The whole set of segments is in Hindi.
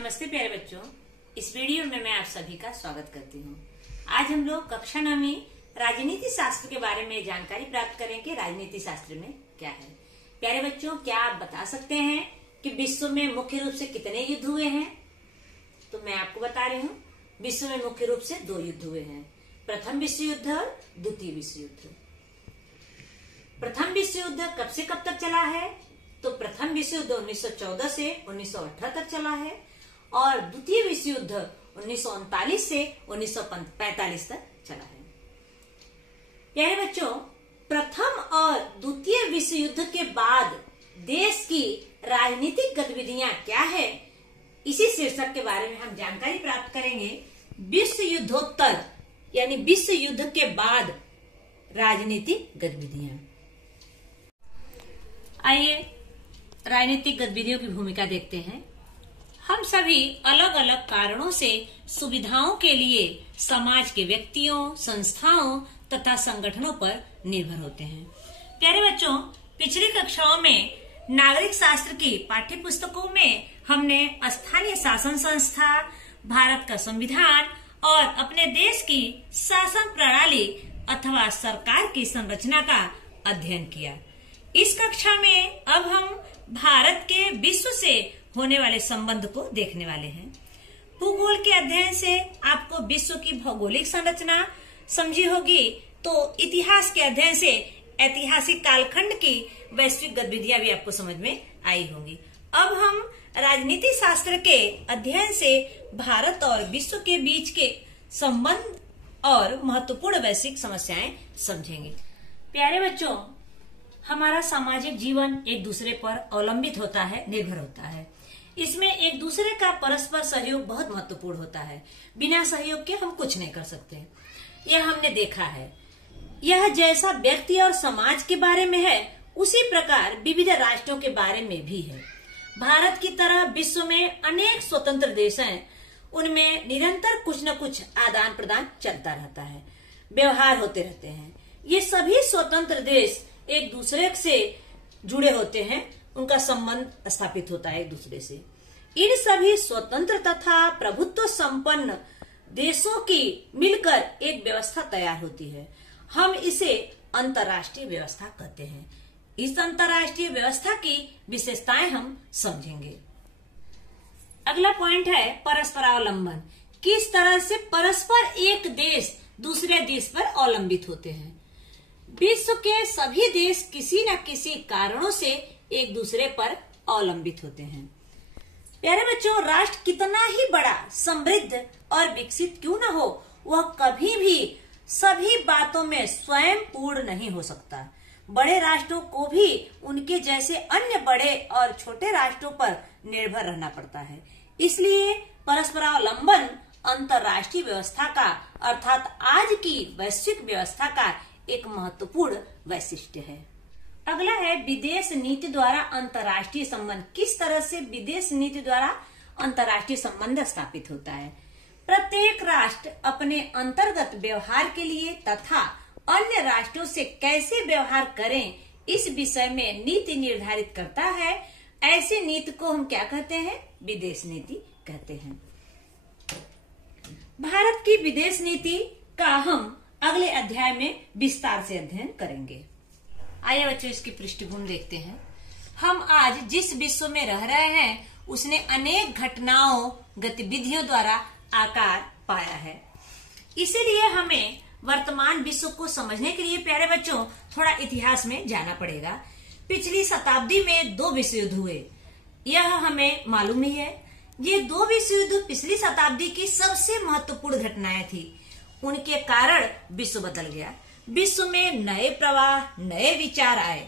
नमस्ते प्यारे बच्चों, इस वीडियो में मैं आप सभी का स्वागत करती हूँ। आज हम लोग कक्षा 9 में राजनीति शास्त्र के बारे में जानकारी प्राप्त करेंगे। राजनीति शास्त्र में क्या है? प्यारे बच्चों, क्या आप बता सकते हैं कि विश्व में मुख्य रूप से कितने युद्ध हुए हैं? तो मैं आपको बता रही हूँ, विश्व में मुख्य रूप से 2 युद्ध हुए हैं, प्रथम विश्व युद्ध और द्वितीय विश्व युद्ध। प्रथम विश्व युद्ध कब से कब तक चला है? तो प्रथम विश्व युद्ध 1914 से 1918 तक चला है और द्वितीय विश्व युद्ध 1939 से 1945 तक चला है। प्यारे बच्चों, प्रथम और द्वितीय विश्व युद्ध के बाद देश की राजनीतिक गतिविधियां क्या है, इसी शीर्षक के बारे में हम जानकारी प्राप्त करेंगे। विश्व युद्धोत्तर यानी विश्व युद्ध के बाद राजनीतिक गतिविधियां। आइए राजनीतिक गतिविधियों की भूमिका देखते हैं। हम सभी अलग अलग कारणों से सुविधाओं के लिए समाज के व्यक्तियों, संस्थाओं तथा संगठनों पर निर्भर होते हैं। प्यारे बच्चों, पिछली कक्षाओं में नागरिक शास्त्र की पाठ्य पुस्तकों में हमने स्थानीय शासन संस्था, भारत का संविधान और अपने देश की शासन प्रणाली अथवा सरकार की संरचना का अध्ययन किया। इस कक्षा में अब हम भारत के विश्व से होने वाले संबंध को देखने वाले हैं। भूगोल के अध्ययन से आपको विश्व की भौगोलिक संरचना समझी होगी, तो इतिहास के अध्ययन से ऐतिहासिक कालखंड की वैश्विक गतिविधियां भी आपको समझ में आई होंगी। अब हम राजनीति शास्त्र के अध्ययन से भारत और विश्व के बीच के संबंध और महत्वपूर्ण वैश्विक समस्याएं समझेंगे। प्यारे बच्चों, हमारा सामाजिक जीवन एक दूसरे पर अवलंबित होता है, निर्भर होता है। इसमें एक दूसरे का परस्पर सहयोग बहुत महत्वपूर्ण होता है। बिना सहयोग के हम कुछ नहीं कर सकते, यह हमने देखा है। यह जैसा व्यक्ति और समाज के बारे में है, उसी प्रकार विविध राष्ट्रों के बारे में भी है। भारत की तरह विश्व में अनेक स्वतंत्र देश हैं, उनमें निरंतर कुछ न कुछ आदान प्रदान चलता रहता है, व्यवहार होते रहते हैं। ये सभी स्वतंत्र देश एक दूसरे से जुड़े होते हैं, उनका संबंध स्थापित होता है एक दूसरे से। इन सभी स्वतंत्र तथा प्रभुत्व संपन्न देशों की मिलकर एक व्यवस्था तैयार होती है। हम इसे अंतर्राष्ट्रीय व्यवस्था कहते हैं। इस अंतर्राष्ट्रीय व्यवस्था की विशेषताएं हम समझेंगे। अगला पॉइंट है परस्परावलंबन। किस तरह से परस्पर एक देश दूसरे देश पर अवलंबित होते हैं। विश्व के सभी देश किसी न किसी कारणों से एक दूसरे पर अवलंबित होते हैं। प्यारे बच्चों, राष्ट्र कितना ही बड़ा, समृद्ध और विकसित क्यों न हो, वह कभी भी सभी बातों में स्वयं पूर्ण नहीं हो सकता। बड़े राष्ट्रों को भी उनके जैसे अन्य बड़े और छोटे राष्ट्रों पर निर्भर रहना पड़ता है। इसलिए परस्परावलंबन अंतर्राष्ट्रीय व्यवस्था का अर्थात आज की वैश्विक व्यवस्था का एक महत्वपूर्ण वैशिष्ट्य है। अगला है विदेश नीति द्वारा अंतर्राष्ट्रीय संबंध। किस तरह से विदेश नीति द्वारा अंतर्राष्ट्रीय संबंध स्थापित होता है। प्रत्येक राष्ट्र अपने अंतर्गत व्यवहार के लिए तथा अन्य राष्ट्रों से कैसे व्यवहार करें, इस विषय में नीति निर्धारित करता है। ऐसी नीति को हम क्या कहते हैं? विदेश नीति कहते हैं। भारत की विदेश नीति का हम अगले अध्याय में विस्तार से अध्ययन करेंगे। आइए बच्चों, इसकी पृष्ठभूमि देखते हैं। हम आज जिस विश्व में रह रहे हैं, उसने अनेक घटनाओं, गतिविधियों द्वारा आकार पाया है। इसीलिए हमें वर्तमान विश्व को समझने के लिए प्यारे बच्चों थोड़ा इतिहास में जाना पड़ेगा। पिछली शताब्दी में 2 विश्व युद्ध हुए, यह हमें मालूम ही है। ये 2 विश्व युद्ध पिछली शताब्दी की सबसे महत्वपूर्ण घटनाएं थी। उनके कारण विश्व बदल गया। विश्व में नए प्रवाह, नए विचार आए।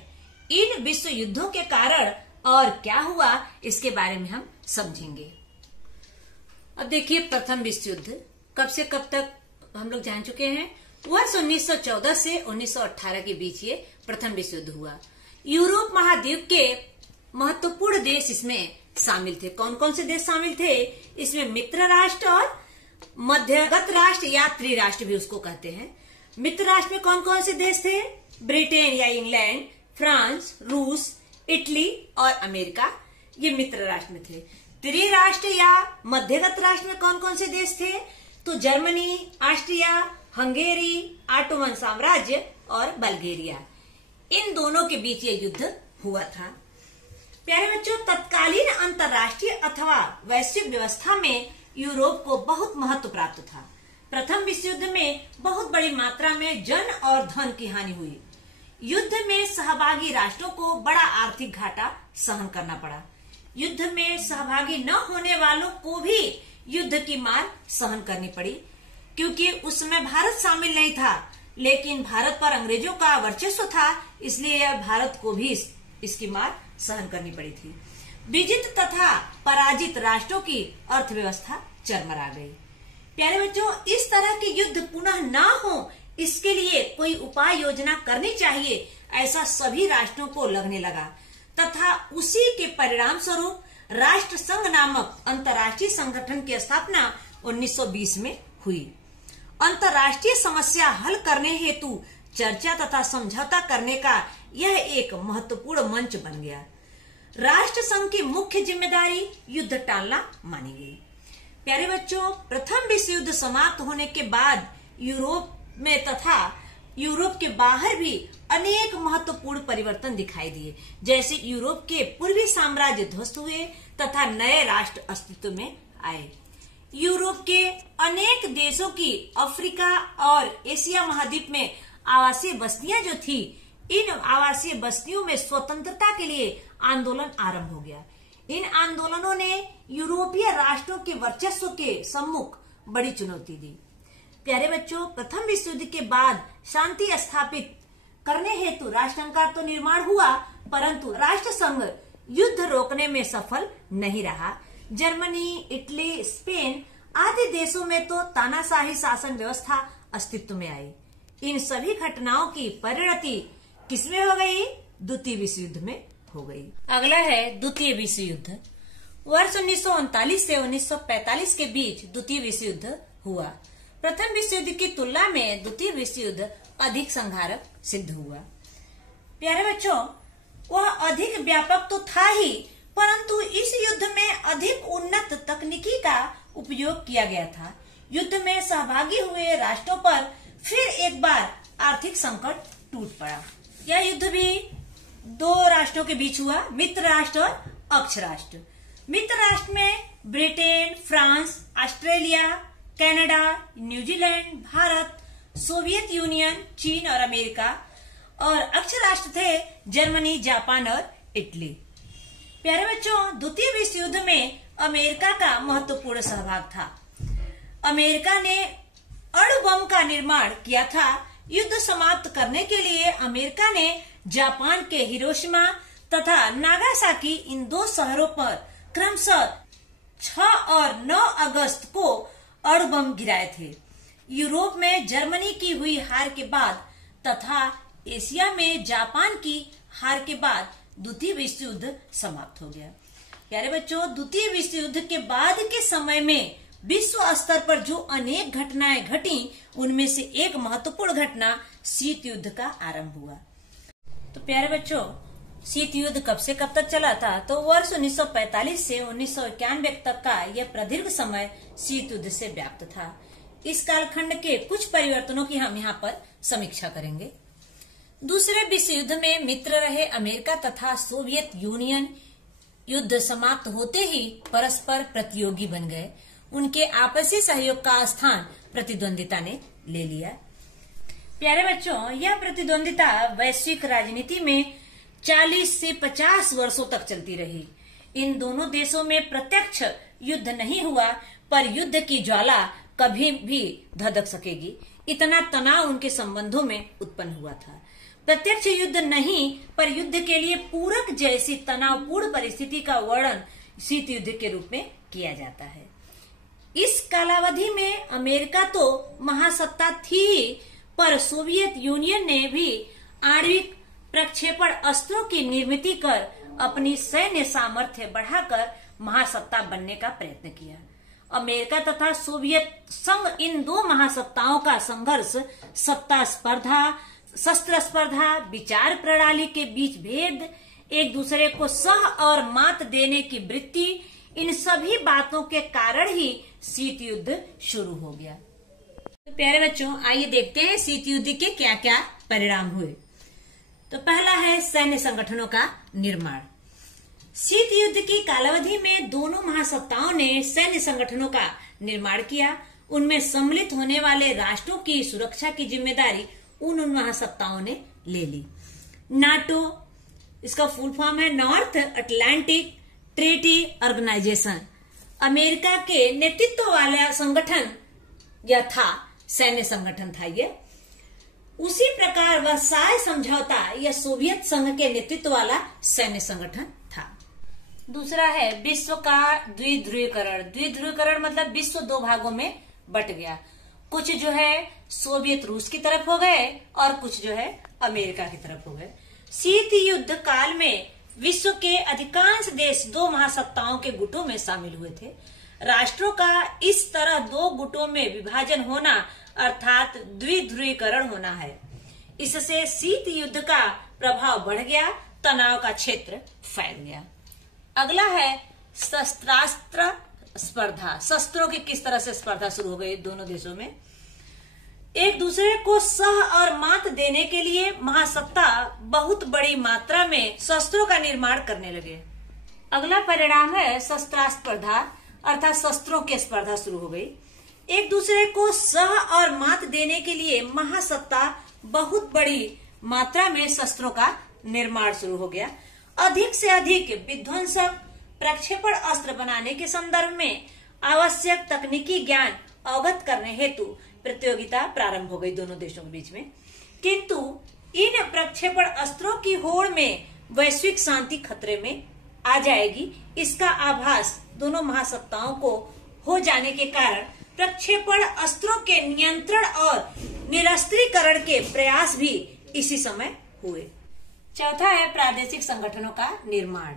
इन विश्व युद्धों के कारण और क्या हुआ, इसके बारे में हम समझेंगे। अब देखिए, प्रथम विश्व युद्ध कब से कब तक हम लोग जान चुके हैं। वर्ष 1914 से 1918 के बीच ये प्रथम विश्व युद्ध हुआ। यूरोप महाद्वीप के महत्वपूर्ण देश इसमें शामिल थे। कौन कौन से देश शामिल थे? इसमें मित्र राष्ट्र और मध्यगत राष्ट्र या त्रिराष्ट्र भी उसको कहते हैं। मित्र राष्ट्र में कौन कौन से देश थे? ब्रिटेन या इंग्लैंड, फ्रांस, रूस, इटली और अमेरिका, ये मित्र राष्ट्र में थे। त्रिराष्ट्र या मध्यगत राष्ट्र में कौन कौन से देश थे? तो जर्मनी, ऑस्ट्रिया, हंगेरी, ऑटोमन साम्राज्य और बल्गेरिया, इन दोनों के बीच ये युद्ध हुआ था। प्यारे बच्चों, तत्कालीन अंतर्राष्ट्रीय अथवा वैश्विक व्यवस्था में यूरोप को बहुत महत्व प्राप्त था। प्रथम विश्व युद्ध में बहुत बड़ी मात्रा में जन और धन की हानि हुई। युद्ध में सहभागी राष्ट्रों को बड़ा आर्थिक घाटा सहन करना पड़ा। युद्ध में सहभागी न होने वालों को भी युद्ध की मार सहन करनी पड़ी, क्योंकि उस समय भारत शामिल नहीं था, लेकिन भारत पर अंग्रेजों का वर्चस्व था, इसलिए भारत को भी इसकी मार सहन करनी पड़ी थी। विजित तथा पराजित राष्ट्रों की अर्थव्यवस्था चरमरा गई। प्यारे बच्चों, इस तरह के युद्ध पुनः ना हो, इसके लिए कोई उपाय योजना करनी चाहिए, ऐसा सभी राष्ट्रों को लगने लगा तथा उसी के परिणाम स्वरूप राष्ट्र संघ नामक अंतर्राष्ट्रीय संगठन की स्थापना 1920 में हुई। अंतर्राष्ट्रीय समस्या हल करने हेतु चर्चा तथा समझौता करने का यह एक महत्वपूर्ण मंच बन गया। राष्ट्र संघ की मुख्य जिम्मेदारी युद्ध टालना मानी गई। प्यारे बच्चों, प्रथम विश्व युद्ध समाप्त होने के बाद यूरोप में तथा यूरोप के बाहर भी अनेक महत्वपूर्ण परिवर्तन दिखाई दिए, जैसे यूरोप के पूर्वी साम्राज्य ध्वस्त हुए तथा नए राष्ट्र अस्तित्व में आए। यूरोप के अनेक देशों की अफ्रीका और एशिया महाद्वीप में आवासीय बस्तियां जो थी, इन आवासीय बस्तियों में स्वतंत्रता के लिए आंदोलन आरंभ हो गया। इन आंदोलनों ने यूरोपीय राष्ट्रों के वर्चस्व के सम्मुख बड़ी चुनौती दी। प्यारे बच्चों, प्रथम विश्व युद्ध के बाद शांति स्थापित करने हेतु राष्ट्रसंघ का तो निर्माण हुआ, परंतु राष्ट्र संघ युद्ध रोकने में सफल नहीं रहा। जर्मनी, इटली, स्पेन आदि देशों में तो तानाशाही शासन व्यवस्था अस्तित्व में आई। इन सभी घटनाओं की परिणति किसमें हो गई? द्वितीय विश्व युद्ध में हो गई। अगला है द्वितीय विश्व युद्ध। वर्ष 1939 से 1945 के बीच द्वितीय विश्व युद्ध हुआ। प्रथम विश्व युद्ध की तुलना में द्वितीय विश्व युद्ध अधिक संहारक सिद्ध हुआ। प्यारे बच्चों, वह अधिक व्यापक तो था ही, परंतु इस युद्ध में अधिक उन्नत तकनीकी का उपयोग किया गया था। युद्ध में सहभागी हुए राष्ट्रों पर फिर एक बार आर्थिक संकट टूट पड़ा। यह युद्ध भी दो राष्ट्रों के बीच हुआ, मित्र राष्ट्र और अक्ष राष्ट्र। मित्र राष्ट्र में Britain, France, Australia, Canada, New Zealand, Bharat, Soviet union, चीन और अमेरिका, और अक्ष राष्ट्र थे जर्मनी, जापान और इटली। प्यारे बच्चों, द्वितीय विश्व युद्ध में अमेरिका का महत्वपूर्ण सहभाग था। अमेरिका ने अणु बम का निर्माण किया था। युद्ध समाप्त करने के लिए अमेरिका ने जापान के हिरोशिमा तथा नागासाकी इन दो शहरों पर क्रमशः 6 और 9 अगस्त को अणु बम गिराए थे। यूरोप में जर्मनी की हुई हार के बाद तथा एशिया में जापान की हार के बाद द्वितीय विश्व युद्ध समाप्त हो गया। प्यारे बच्चों, द्वितीय विश्व युद्ध के बाद के समय में विश्व स्तर पर जो अनेक घटनाएं घटी, उनमें से एक महत्वपूर्ण घटना शीत युद्ध का आरंभ हुआ। तो प्यारे बच्चों, शीत युद्ध कब से कब तक चला था? तो वर्ष 1945 से 1991 तक का यह प्रदीर्घ समय शीत युद्ध से व्याप्त था। इस कालखंड के कुछ परिवर्तनों की हम यहाँ पर समीक्षा करेंगे। दूसरे विश्व युद्ध में मित्र रहे अमेरिका तथा सोवियत यूनियन युद्ध समाप्त होते ही परस्पर प्रतियोगी बन गए। उनके आपसी सहयोग का स्थान प्रतिद्वंदिता ने ले लिया। प्यारे बच्चों, यह प्रतिद्वंदिता वैश्विक राजनीति में 40 से 50 वर्षों तक चलती रही। इन दोनों देशों में प्रत्यक्ष युद्ध नहीं हुआ, पर युद्ध की ज्वाला कभी भी धधक सकेगी, इतना तनाव उनके संबंधों में उत्पन्न हुआ था। प्रत्यक्ष युद्ध नहीं, पर युद्ध के लिए पूरक जैसी तनावपूर्ण परिस्थिति का वर्णन शीत युद्ध के रूप में किया जाता है। इस कालावधि में अमेरिका तो महासत्ता थी ही, पर सोवियत यूनियन ने भी आणविक प्रक्षेपण अस्त्रों की निर्मित कर अपनी सैन्य सामर्थ्य बढ़ाकर महासत्ता बनने का प्रयत्न किया। अमेरिका तथा सोवियत संघ, इन दो महासत्ताओं का संघर्ष सत्ता स्पर्धा, शस्त्र स्पर्धा, विचार प्रणाली के बीच भेद, एक दूसरे को सह और मात देने की वृत्ति, इन सभी बातों के कारण ही शीत युद्ध शुरू हो गया। तो प्यारे बच्चों, आइए देखते हैं शीत युद्ध के क्या क्या परिणाम हुए। तो पहला है सैन्य संगठनों का निर्माण। शीत युद्ध की कालावधि में दोनों महासत्ताओं ने सैन्य संगठनों का निर्माण किया। उनमें सम्मिलित होने वाले राष्ट्रों की सुरक्षा की जिम्मेदारी उन महासत्ताओं ने ले ली। नाटो, इसका फुल फॉर्म है North Atlantic Treaty Organization, America के नेतृत्व वाला संगठन यह था, सैन्य संगठन था ये। उसी प्रकार वर्साय समझौता यह सोवियत संघ के नेतृत्व वाला सैन्य संगठन था। दूसरा है विश्व का द्विध्रुवीकरण। द्विध्रुवीकरण मतलब विश्व दो भागों में बट गया। कुछ जो है सोवियत रूस की तरफ हो गए और कुछ जो है अमेरिका की तरफ हो गए। शीत युद्ध काल में विश्व के अधिकांश देश दो महासत्ताओं के गुटों में शामिल हुए थे। राष्ट्रों का इस तरह दो गुटों में विभाजन होना अर्थात द्विध्रुवीकरण होना है। इससे शीत युद्ध का प्रभाव बढ़ गया, तनाव का क्षेत्र फैल गया। अगला है शस्त्रास्त्र स्पर्धा। शस्त्रों की किस तरह से स्पर्धा शुरू हो गई दोनों देशों में। एक दूसरे को सह और मात देने के लिए महासत्ता बहुत बड़ी मात्रा में शस्त्रों का निर्माण करने लगे। अगला परिणाम है शस्त्रास्त्र स्पर्धा अर्थात शस्त्रों की स्पर्धा शुरू हो गई। एक दूसरे को सह और मात देने के लिए महासत्ता बहुत बड़ी मात्रा में शस्त्रों का निर्माण शुरू हो गया। अधिक से अधिक विध्वंसक प्रक्षेपण अस्त्र बनाने के संदर्भ में आवश्यक तकनीकी ज्ञान अवगत करने हेतु प्रतियोगिता प्रारंभ हो गई दोनों देशों के बीच में। किंतु इन प्रक्षेपण अस्त्रों की होड़ में वैश्विक शांति खतरे में आ जाएगी, इसका आभास दोनों महासत्ताओं को हो जाने के कारण प्रक्षेपण अस्त्रों के नियंत्रण और निरस्त्रीकरण के प्रयास भी इसी समय हुए। चौथा है प्रादेशिक संगठनों का निर्माण।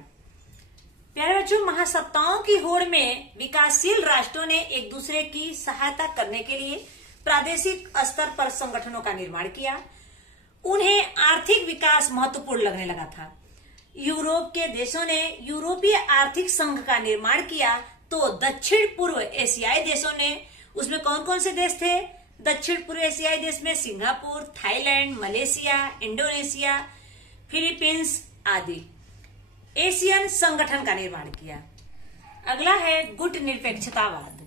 प्यारे बच्चों, महासत्ताओं की होड़ में विकासशील राष्ट्रों ने एक दूसरे की सहायता करने के लिए प्रादेशिक स्तर पर संगठनों का निर्माण किया। उन्हें आर्थिक विकास महत्वपूर्ण लगने लगा था। यूरोप के देशों ने यूरोपीय आर्थिक संघ का निर्माण किया, तो दक्षिण पूर्व एशियाई देशों ने, उसमें कौन कौन से देश थे? दक्षिण पूर्व एशियाई देश में Singapore, Thailand, Malaysia, Indonesia, Philippines आदि एशियन संगठन का निर्माण किया। अगला है गुट निरपेक्षतावाद।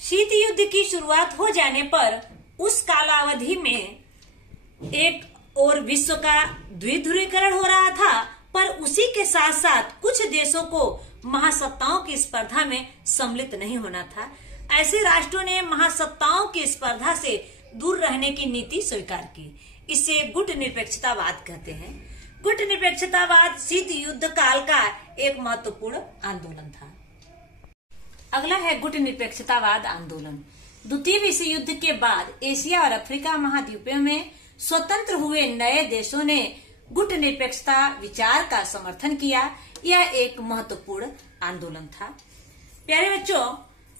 शीत युद्ध की शुरुआत हो जाने पर उस कालावधि में एक और विश्व का द्विध्रुवीकरण हो रहा था, पर उसी के साथ साथ कुछ देशों को महासत्ताओं की स्पर्धा में सम्मिलित नहीं होना था। ऐसे राष्ट्रों ने महासत्ताओं की स्पर्धा से दूर रहने की नीति स्वीकार की। इसे गुट निरपेक्षतावाद कहते हैं। गुट निरपेक्षतावाद शीत युद्ध काल का एक महत्वपूर्ण आंदोलन था। अगला है गुट निरपेक्षतावाद आंदोलन। द्वितीय विश्व युद्ध के बाद एशिया और अफ्रीका महाद्वीपों में स्वतंत्र हुए नए देशों ने गुट निरपेक्षता विचार का समर्थन किया। यह एक महत्वपूर्ण आंदोलन था। प्यारे बच्चों,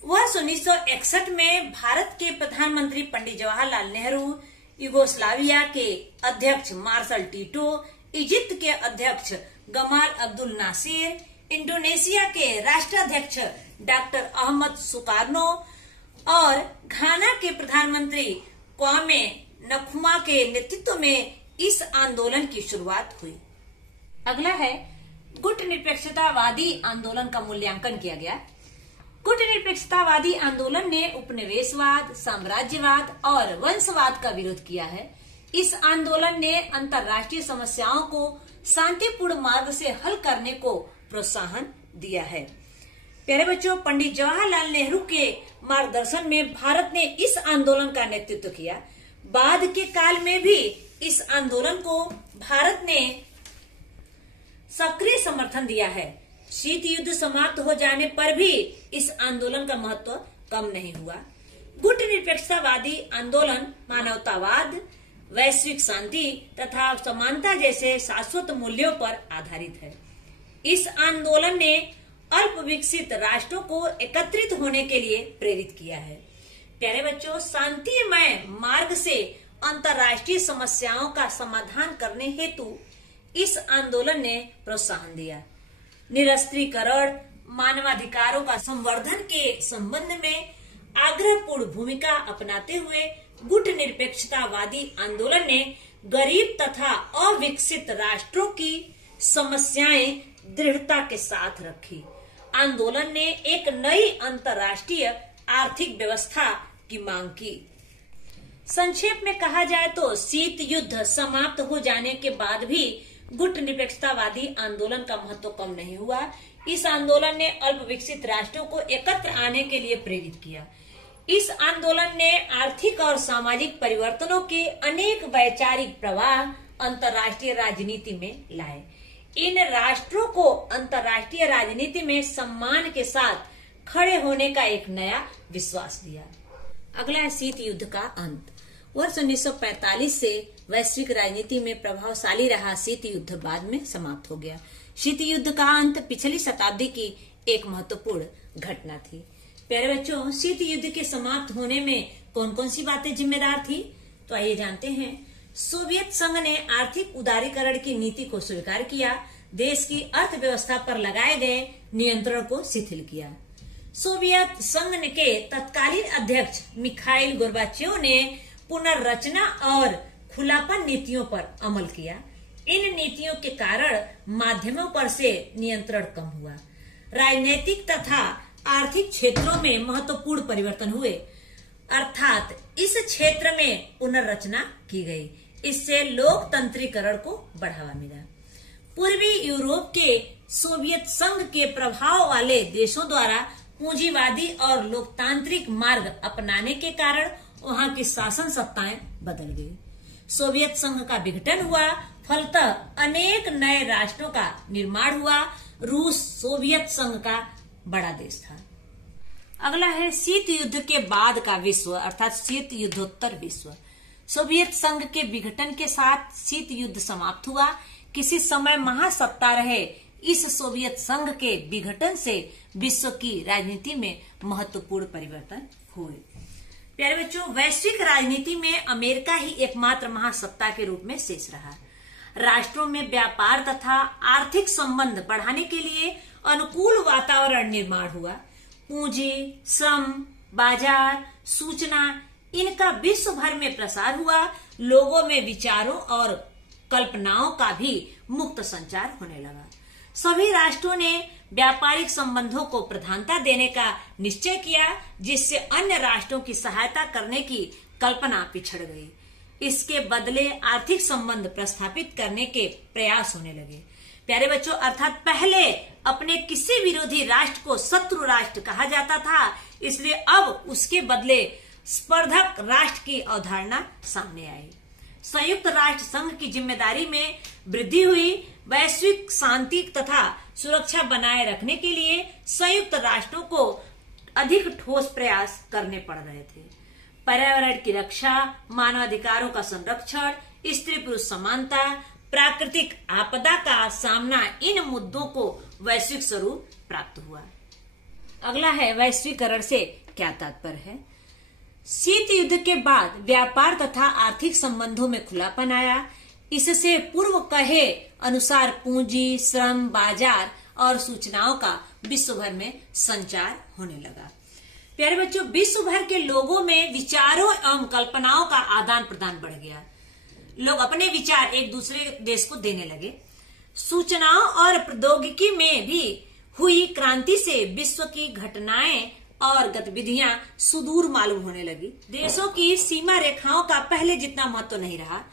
वर्ष 1961 में भारत के प्रधानमंत्री पंडित जवाहरलाल नेहरू, यूगोस्लाविया के अध्यक्ष मार्शल टीटो, इजिप्ट के अध्यक्ष गमाल अब्दुल नासिर, इंडोनेशिया के राष्ट्राध्यक्ष डॉक्टर अहमद सुकार्नो और घाना के प्रधानमंत्री क्वामे नक्रुमा के नेतृत्व में इस आंदोलन की शुरुआत हुई। अगला है गुट निरपेक्षतावादी आंदोलन का मूल्यांकन किया गया। गुट निरपेक्षतावादी आंदोलन ने उपनिवेशवाद, साम्राज्यवाद और वंशवाद का विरोध किया है। इस आंदोलन ने अंतर्राष्ट्रीय समस्याओं को शांतिपूर्ण मार्ग से हल करने को प्रोत्साहन दिया है। प्यारे बच्चों, पंडित जवाहरलाल नेहरू के मार्गदर्शन में भारत ने इस आंदोलन का नेतृत्व किया। बाद के काल में भी इस आंदोलन को भारत ने सक्रिय समर्थन दिया है। शीत युद्ध समाप्त हो जाने पर भी इस आंदोलन का महत्व कम नहीं हुआ। गुट निरपेक्षतावादी आंदोलन मानवतावाद, वैश्विक शांति तथा समानता जैसे शाश्वत मूल्यों पर आधारित है। इस आंदोलन ने अल्प विकसित राष्ट्रों को एकत्रित होने के लिए प्रेरित किया है। प्यारे बच्चों, शांतिमय मार्ग से अंतर्राष्ट्रीय समस्याओं का समाधान करने हेतु इस आंदोलन ने प्रोत्साहन दिया। निरस्त्रीकरण, मानवाधिकारों का संवर्धन के संबंध में आग्रहपूर्ण भूमिका अपनाते हुए गुट निरपेक्षतावादी आंदोलन ने गरीब तथा अविकसित राष्ट्रों की समस्याएं दृढ़ता के साथ रखी। आंदोलन ने एक नई अंतर्राष्ट्रीय आर्थिक व्यवस्था की मांग की। संक्षेप में कहा जाए तो शीत युद्ध समाप्त हो जाने के बाद भी गुट निरपेक्षतावादी आंदोलन का महत्व कम नहीं हुआ। इस आंदोलन ने अल्प विकसित राष्ट्रों को एकत्र आने के लिए प्रेरित किया। इस आंदोलन ने आर्थिक और सामाजिक परिवर्तनों के अनेक वैचारिक प्रवाह अंतर्राष्ट्रीय राजनीति में लाए। इन राष्ट्रों को अंतर्राष्ट्रीय राजनीति में सम्मान के साथ खड़े होने का एक नया विश्वास दिया। अगला है शीत युद्ध का अंत। वर्ष 1945 से वैश्विक राजनीति में प्रभावशाली रहा शीत युद्ध बाद में समाप्त हो गया। शीत युद्ध का अंत पिछली शताब्दी की एक महत्वपूर्ण घटना थी। प्यारे बच्चों, शीत युद्ध के समाप्त होने में कौन कौन सी बातें जिम्मेदार थी, तो आइए जानते हैं। सोवियत संघ ने आर्थिक उदारीकरण की नीति को स्वीकार किया, देश की अर्थव्यवस्था पर लगाए गए नियंत्रण को शिथिल किया। सोवियत संघ के तत्कालीन अध्यक्ष मिखाइल गोर्बाचेव ने पुनर्रचना और खुलापन नीतियों पर अमल किया। इन नीतियों के कारण माध्यमों पर से नियंत्रण कम हुआ। राजनीतिक तथा आर्थिक क्षेत्रों में महत्वपूर्ण परिवर्तन हुए, अर्थात इस क्षेत्र में पुनर्रचना की गई। इससे लोकतंत्रीकरण को बढ़ावा मिला। पूर्वी यूरोप के सोवियत संघ के प्रभाव वाले देशों द्वारा पूंजीवादी और लोकतांत्रिक मार्ग अपनाने के कारण वहां की शासन सत्ताएं बदल गई। सोवियत संघ का विघटन हुआ, फलतः अनेक नए राष्ट्रों का निर्माण हुआ। रूस सोवियत संघ का बड़ा देश था। अगला है शीत युद्ध के बाद का विश्व, अर्थात शीत युद्धोत्तर विश्व। सोवियत संघ के विघटन के साथ शीत युद्ध समाप्त हुआ। किसी समय महासत्ता रहे इस सोवियत संघ के विघटन से विश्व की राजनीति में महत्वपूर्ण परिवर्तन हुए। प्यारे बच्चों, वैश्विक राजनीति में अमेरिका ही एकमात्र महासत्ता के रूप में शेष रहा। राष्ट्रों में व्यापार तथा आर्थिक संबंध बढ़ाने के लिए अनुकूल वातावरण निर्माण हुआ। पूंजी, श्रम, बाजार, सूचना, इनका विश्व भर में प्रसार हुआ। लोगों में विचारों और कल्पनाओं का भी मुक्त संचार होने लगा। सभी राष्ट्रों ने व्यापारिक संबंधों को प्रधानता देने का निश्चय किया, जिससे अन्य राष्ट्रों की सहायता करने की कल्पना पिछड़ गई। इसके बदले आर्थिक संबंध प्रस्थापित करने के प्रयास होने लगे। प्यारे बच्चों, अर्थात पहले अपने किसी विरोधी राष्ट्र को शत्रु राष्ट्र कहा जाता था, इसलिए अब उसके बदले स्पर्धक राष्ट्र की अवधारणा सामने आई। संयुक्त राष्ट्र संघ की जिम्मेदारी में वृद्धि हुई। वैश्विक शांति तथा सुरक्षा बनाए रखने के लिए संयुक्त राष्ट्रों को अधिक ठोस प्रयास करने पड़ रहे थे। पर्यावरण की रक्षा, मानवाधिकारों का संरक्षण, स्त्री पुरुष समानता, प्राकृतिक आपदा का सामना, इन मुद्दों को वैश्विक स्वरूप प्राप्त हुआ। अगला है वैश्वीकरण से क्या तात्पर्य है। शीत युद्ध के बाद व्यापार तथा आर्थिक संबंधों में खुलापन आया। इससे पूर्व कहे अनुसार पूंजी, श्रम, बाजार और सूचनाओं का विश्व भर में संचार होने लगा। प्यारे बच्चों, विश्व भर के लोगों में विचारों एवं कल्पनाओं का आदान प्रदान बढ़ गया। लोग अपने विचार एक दूसरे देश को देने लगे। सूचनाओं और प्रौद्योगिकी में भी हुई क्रांति से विश्व की घटनाएं और गतिविधियां सुदूर मालूम होने लगी। देशों की सीमा रेखाओं का पहले जितना महत्व नहीं रहा।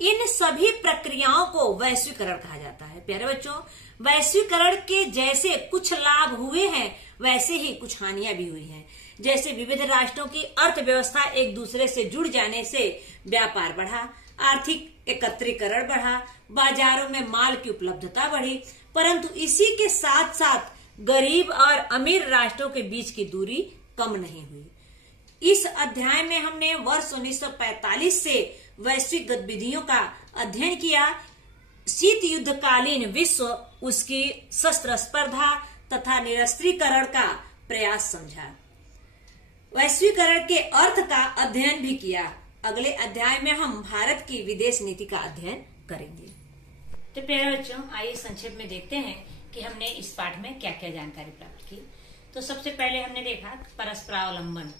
इन सभी प्रक्रियाओं को वैश्वीकरण कहा जाता है। प्यारे बच्चों, वैश्वीकरण के जैसे कुछ लाभ हुए हैं, वैसे ही कुछ हानियां भी हुई हैं। जैसे विविध राष्ट्रों की अर्थव्यवस्था एक दूसरे से जुड़ जाने से व्यापार बढ़ा, आर्थिक एकत्रीकरण बढ़ा, बाजारों में माल की उपलब्धता बढ़ी, परंतु इसी के साथ साथ गरीब और अमीर राष्ट्रों के बीच की दूरी कम नहीं हुई। इस अध्याय में हमने वर्ष 1945 से वैश्विक गतिविधियों का अध्ययन किया। शीत युद्धकालीन विश्व, उसकी शस्त्र स्पर्धा तथा निरस्त्रीकरण का प्रयास समझा। वैश्वीकरण के अर्थ का अध्ययन भी किया। अगले अध्याय में हम भारत की विदेश नीति का अध्ययन करेंगे। तो प्यारे बच्चों, आइए संक्षेप में देखते हैं कि हमने इस पाठ में क्या क्या जानकारी प्राप्त की। तो सबसे पहले हमने देखा परस्परावलंबन।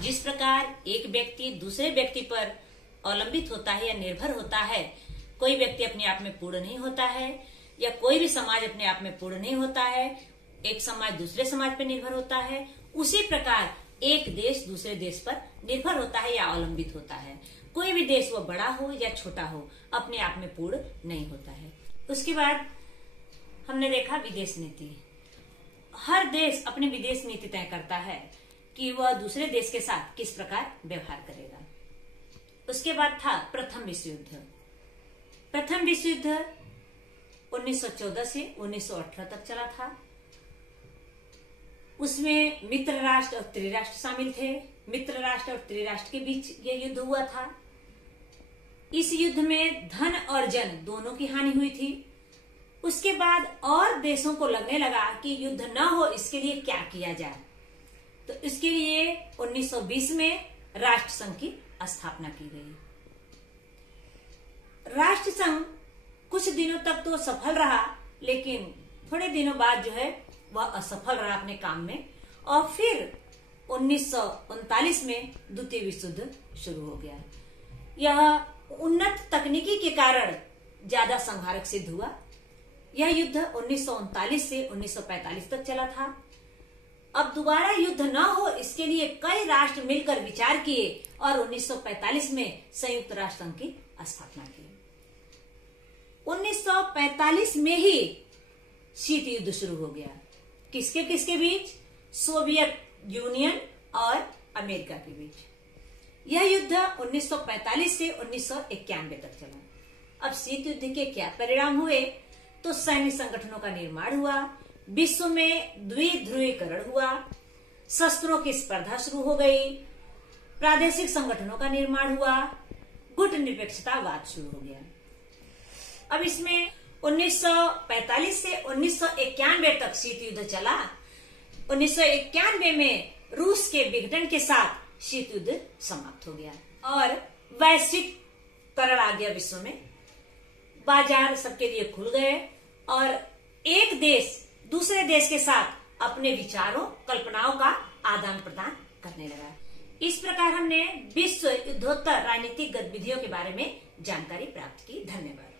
जिस प्रकार एक व्यक्ति दूसरे व्यक्ति पर अवलंबित होता है या निर्भर होता है, कोई व्यक्ति अपने आप में पूर्ण नहीं होता है या कोई भी समाज अपने आप में पूर्ण नहीं होता है, एक समाज दूसरे समाज पर निर्भर होता है, उसी प्रकार एक देश दूसरे देश पर निर्भर होता है या अवलंबित होता है। कोई भी देश वो बड़ा हो या छोटा हो अपने आप में पूर्ण नहीं होता है। उसके बाद हमने देखा विदेश नीति। हर देश अपनी विदेश नीति तय करता है कि वह दूसरे देश के साथ किस प्रकार व्यवहार करेगा। उसके बाद था प्रथम विश्व युद्ध। प्रथम विश्व युद्ध 1914 से 1918 तक चला था। उसमें मित्र राष्ट्र और त्रिराष्ट्र शामिल थे। मित्र राष्ट्र और त्रिराष्ट्र के बीच यह युद्ध हुआ था। इस युद्ध में धन और जन दोनों की हानि हुई थी। उसके बाद और देशों को लगने लगा कि युद्ध न हो, इसके लिए क्या किया जाए। तो इसके लिए 1920 में राष्ट्र संघ की स्थापना की गई। राष्ट्र संघ कुछ दिनों तक तो सफल रहा, लेकिन थोड़े दिनों बाद जो है वह असफल रहा अपने काम में, और फिर 1939 में द्वितीय विश्व युद्ध शुरू हो गया। यह उन्नत तकनीकी के कारण ज्यादा संहारक सिद्ध हुआ। यह युद्ध 1939 से 1945 तक चला था। अब दोबारा युद्ध न हो, इसके लिए कई राष्ट्र मिलकर विचार किए और 1945 में संयुक्त राष्ट्र संघ की स्थापना की। 1945 में ही शीत युद्ध शुरू हो गया। किसके किसके बीच? सोवियत यूनियन और अमेरिका के बीच। यह युद्ध 1945 से 1991 तक चला। अब शीत युद्ध के क्या परिणाम हुए? तो सैन्य संगठनों का निर्माण हुआ, विश्व में द्विध्रुवीकरण हुआ, शस्त्रों की स्पर्धा शुरू हो गई, प्रादेशिक संगठनों का निर्माण हुआ, गुट निरपेक्षतावाद शुरू हो गया। अब इसमें 1945 से 1991 तक शीत युद्ध चला। 1991 में रूस के विघटन के साथ शीत युद्ध समाप्त हो गया और वैश्विकरण आ गया। विश्व में बाजार सबके लिए खुल गए और एक देश दूसरे देश के साथ अपने विचारों, कल्पनाओं का आदान प्रदान करने लगा। इस प्रकार हमने विश्व युद्धोत्तर राजनीतिक गतिविधियों के बारे में जानकारी प्राप्त की। धन्यवाद।